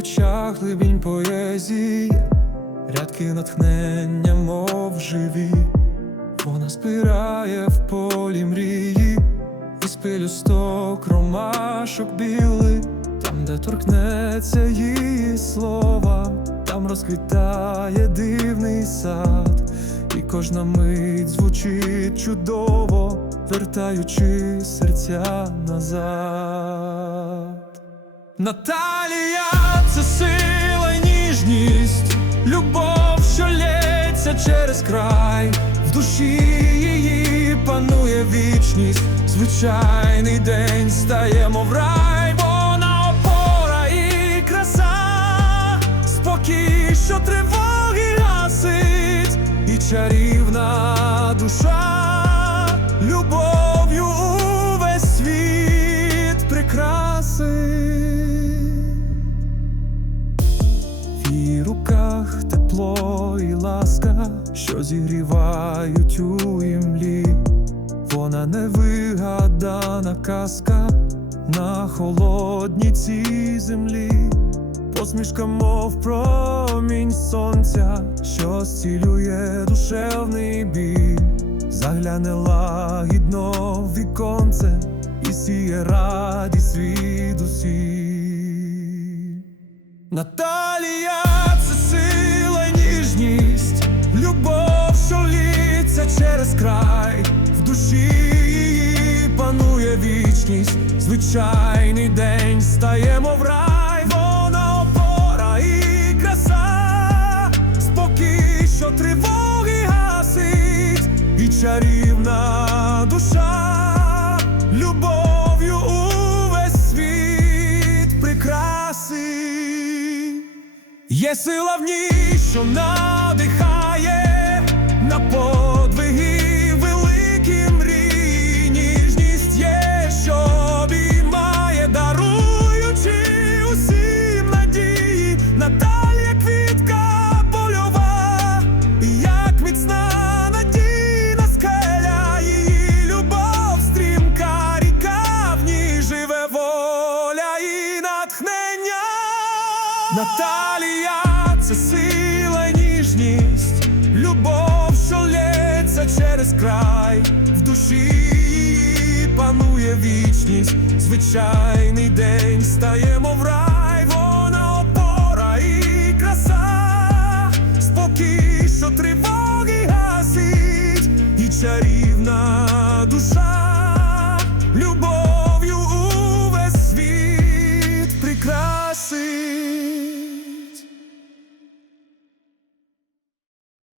очах глибінь поезії, рядки натхнення, мов живі, вона збирає в полі мрії, із пелюсток ромашок білий, там, де торкнеться її слова, там розквітає дивний сад, і кожна мить звучить чудово, вертаючи серця назад. Наталія це сила й ніжність, любов, що лється через край, в душі її панує вічність, звичайний день стає, мов рай, вона опора і краса, спокій, що тривоги гасить, і чарівна душа, тепло і ласка, що зігрівають у імлі. Вона невигадана казка на холодній цій землі. Посмішка, мов промінь сонця, що зцілює душевний біль, загляне лагідно в віконце і сіє радість від усіх. Наталія душі її панує вічність, звичайний день стає, мов рай, вона опора і краса, спокій, що тривоги гасить, і чарівна душа, любов'ю увесь світ прикрасить. Є сила в ній, що надихає Наталія це сила і ніжність, любов, що лється через край, в душі її панує вічність, звичайний день стаємо в рай, вона опора і краса, спокій, що тривоги гасить, і чарівна душа, любов.